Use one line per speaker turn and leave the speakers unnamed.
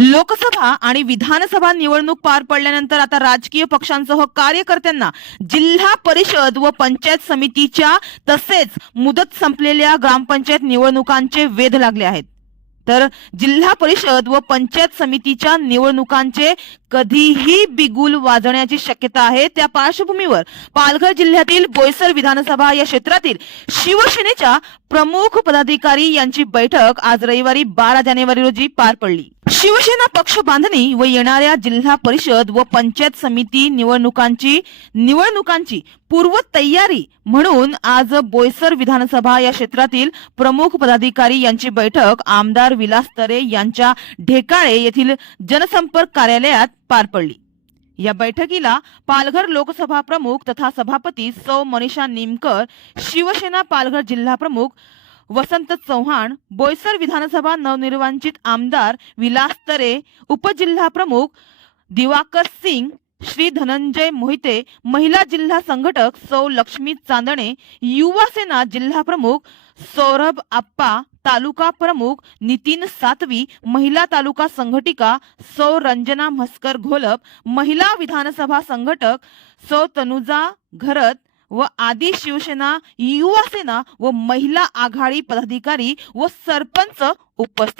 लोकसभा आणि विधानसभा निवडणूक पार पडल्यानंतर आता राजकीय पक्षांसह कार्यकर्त्यांना जिल्हा परिषद व पंचायत समितीच्या तसेच मुदत संपलेल्या ग्रामपंचायत निवडणुकांचे वेध लागले आहेत. तर जिल्हा परिषद व पंचायत समितीच्या निवडणुकांचे कधीही बिगुल वाजवण्याची शक्यता आहे. त्या पार्श्वभूमीवर पालघर जिल्ह्यातील बोईसर विधानसभा या क्षेत्रातील शिवसेनेच्या प्रमुख पदाधिकारी यांची बैठक आज रविवारी बारा जानेवारी रोजी पार पडली. शिवसेना पक्ष बांधणी व येणाऱ्या जिल्हा परिषद व पंचायत समिती निवडणुकांची निवडणुकांची पूर्व तयारी म्हणून आज बोईसर विधानसभा या क्षेत्रातील प्रमुख पदाधिकारी यांची बैठक आमदार विलास तरे यांच्या ढेकाळे येथील जनसंपर्क कार्यालयात पार पडली. या बैठकीला पालघर लोकसभा प्रमुख तथा सभापती सौ मनीषा निमकर शिवसेना पालघर जिल्हा प्रमुख वसंत चव्हाण बोईसर विधानसभा नवनिर्वाचित आमदार विलास तरे उपजिल्हा प्रमुख दिवाकर सिंग श्री धनंजय मोहिते महिला जिल्हा संघटक सौ लक्ष्मी चांदणे युवा सेना जिल्हा प्रमुख सौरभ आप्पा तालुका प्रमुख नितीन सातवी महिला तालुका संघटिका सौ रंजना म्हस्कर घोलप महिला विधानसभा संघटक सौ तनुजा घरत व आदी शिवसेना युवा सेना व महिला आघाडी पदाधिकारी व सरपंच उपस्थित